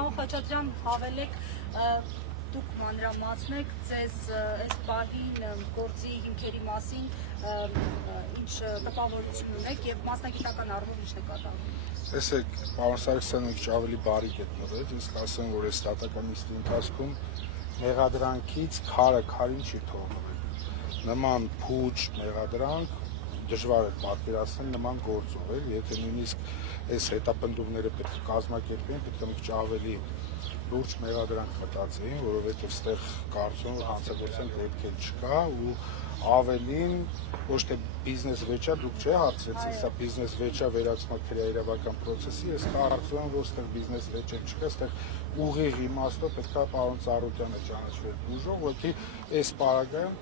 Պարոն Խաչատրյան, հավելեք դուք մանրամասնեք ձեզ այս պահին գործի հիմքերի մասին ինչ տպավորություն ունեք եւ մասնագիտական առումով ինչ նկատառում։ Տեսեք, պարոն Սարգսյանը մի քիչ ավելի բարի գտնվեց, իսկ ասեմ, որ այս ստատական նիստի ընթացքում մեղադրանքից քարը քարին չի թողնվել։ Նման փուչ մեղադրանք դժվար է պատկերացնել նման գործով, եթե նույնիսկ այս հետապնդումները պետք է կազմակերպեն, պետք է մի քիչ ավելի լուրջ մեղադրանք մտածեին, որովհետև ստեղ կարծում եմ հանցագործության դեպք չկա ու ավելին ոչ թե բիզնես վեճա դուք չէ հարցրեցիք, սա բիզնես վեճա վերացման քրեայրավական process-ի, ես կարծում եմ, որ ստեղ բիզնես վեճ չկա, ստեղ ուղիղ իմաստով պետք է պարոն Ծառուկյանը ճանաչվեր տուժող, որքի այս պարագայում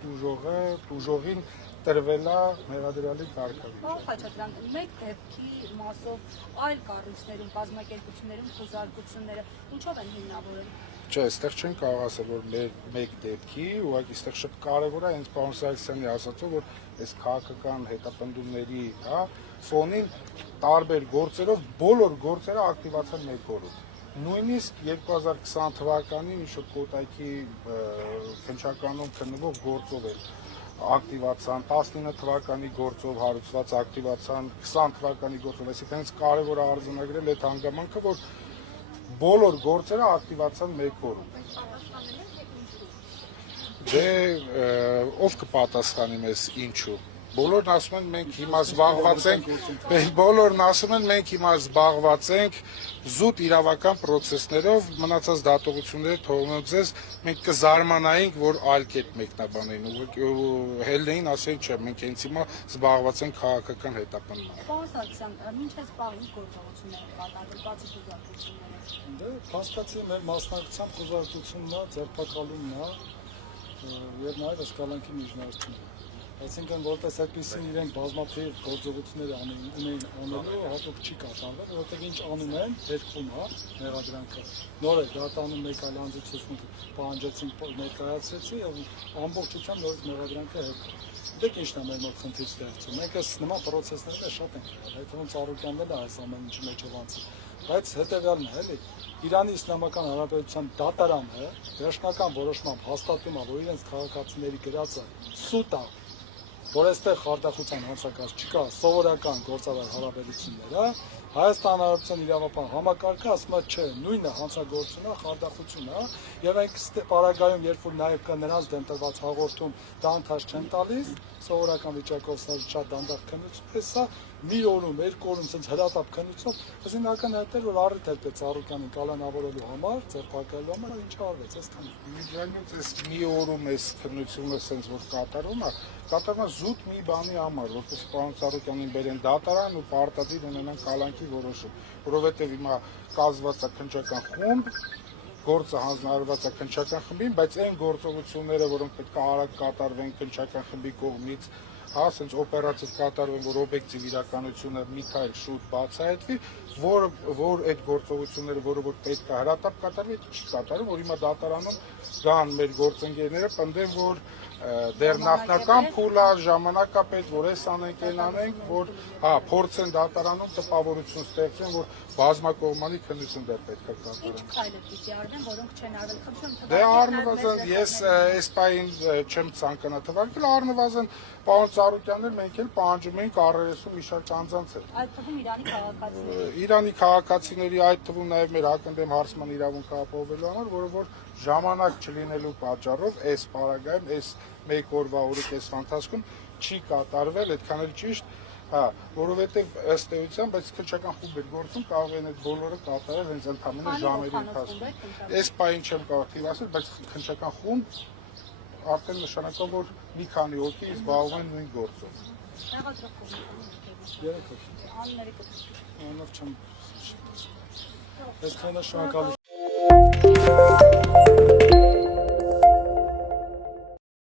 տուժողին տրվել է մեղադրյալի կարգավիճակ։ Պարոն Խաչատրյան, մեկ դեպքի մասով այլ կառույցներում, կազմակերպություններում խոզարկությունները ինչով են հիմնավորել։ Չէ, այստեղ չեն կարող ասել, որ մեկ դեպքի, ուղղակի այստեղ շատ կարևոր է հենց պարոն Սարգսյանի ասածով, որ այս քաղաքական հետապնդումների ֆոնին տարբեր գործերով բոլոր գործերը ակտիվացան մեկ օրում։ Նույնիսկ 2020 թվականին ինչ-որ Կոտայքի քննչականում քննվող գործով էր ակտիվացան, 19 թվականի գործով հարուցված ակտիվացան, 20 թվականի գործով, այսինքն հենց կարևոր է արձանագրել այդ հանգամանքը, որ բոլոր գործերը ակտիվացան մեկ օրում։ Դե ով կպատասխանի մեզ ինչու։ Բոլորն ասում են մենք հիմա զբաղված ենք զուտ իրավական process-ներով, մնացած դատողությունները թողնենք ձեզ, մենք կզարմանայինք, որ այլ կերպ մեկնաբանեին, հելնեին ասեն չէ, մենք հենց հիմա զբաղված ենք քաղաքական հետապնդումով։ Պարոն Սարգսյան, ինչ է սպառում գործողությունները կատարվել, բացի խոզարկությունները։ Դե փաստացի մեր մասնակցությամբ խոզարկությունն է, ձերբակալումն է եւ նաեւ ասկալանքի միջնորդությունն է։ Այսինքն որպես այդպեսին իրենք բազմաթիվ գործողություններ ունեին անելու հատուկ չի կատարվել, որովհետև ինչ անում են, երկվում է մեղադրանքը։ Նոր է դատանում մեկ այլ անձի ցուցմունք պահանջեցին ներկայացրեցի եւ ամբողջությամբ նորից մեղադրանքը հետ։ Դեք ինչն է մեր մոտ խնդիր ստեղծում։ Մենք այս նման process-ները շատ ենք කරել, այդ թվում Ծառուկյանն էլ այս ամեն ինչի մեջով անցել։ Բայց հետեւյալն է, էլի Իրանի Իսլամական Հանրապետության դատարանը վերջնական որոշմամբ հաստատում է, որ իրենց քաղաքացիների գրածը սուտ է, որ այստեղ խարդախության հանցակաց չկա սովորական գործավար հարաբերությունները, Հայաստան Հանրապետության իրավապահ համակարգը ասում է չէ, նույնը հանցագործություն է, խարդախություն է, եւ այն պարագայում, երբ որ նաեւ կա նրանց դեմ տրված հաղորդում, դա ընդհանուր չեն տալիս, սովորական վիճակով շատ դանդաղ քննություն է սա, մի օրում, երկու օրում ցած հրատապ քննությունով, այսինքն ակնհայտել, որ առիթ էր Ծառուկյանին կալանավորելու համար, ձերբակալելու համար, ինչ արվեց, այսքան։ Միջանից այս մի օրում այս քննությունը sense որ կատարվում է զուտ մի բանի համար, որպես պարոն Ծառուկյանին բերեն դատարան ու պարտադիր ունենան կալանքի որոշում, որովհետև հիմա կազմված է քննչական խումբ, գործը հանձնարարված է քննչական խմբին, բայց այն գործողությունները, որոնք պետք է արագ կատարվեն քննչական խմբի կողմից, ասենց օպերատիվ կատարվեն, որ օբյեկտիվ իրականությունը մի քայլ շուտ բացահայտվի, որ այդ գործողությունները, որը որ պետք է հրատապ կատարվի, չի կատարվում, որ հիմա դատարանում գան մեր գործընկերները, պնդեն, որ դեռ նախնական փուլը ժամանակապետ, որ այս անենք, այն անենք, որ փորձեն դատարանում տպավորություն ստեղծեն, որ բազմակողմանի քննություն դեռ պետք է կատարեն։ Ինչ քայլեր պիտի արվեն, որոնք չեն արվել, խնդրում Դե առնվազն ես այս պահին չեմ ցանկանա թվարկել, առնվազն պարոն Ծառուկյանն էլ մենք էլ պահանջում էինք առերեսում մի շարք անձանց հետ։ այդ թվում Իրանի քաղաքացիների։ Իրանի քաղաքացիների, այդ թվում նաև մեր հակընդդեմ հարցման իրավունքը ապահովելու համար, որը որ ժամանակ չլինելու պատճառով այս պարագայում, այս մեկ օրվա օրից ընթացքում չի կատարվել, այդքան էլ ճիշտ, որովհետև ըստ էության, բայց քննչական խումբ էր գործում, կարող են այդ բոլորը կատարել հենց ընդհանուր ժամերի ընթացքում։ Այս պահին չեմ կարող թիվ ասել, բայց քննչական խումբ արդեն նշանակում որ մի քանի հոգի զբաղվում են նույն գործով։ Երեք հոգի։ Անունով չեմ։ Այս քանը շնորհակալ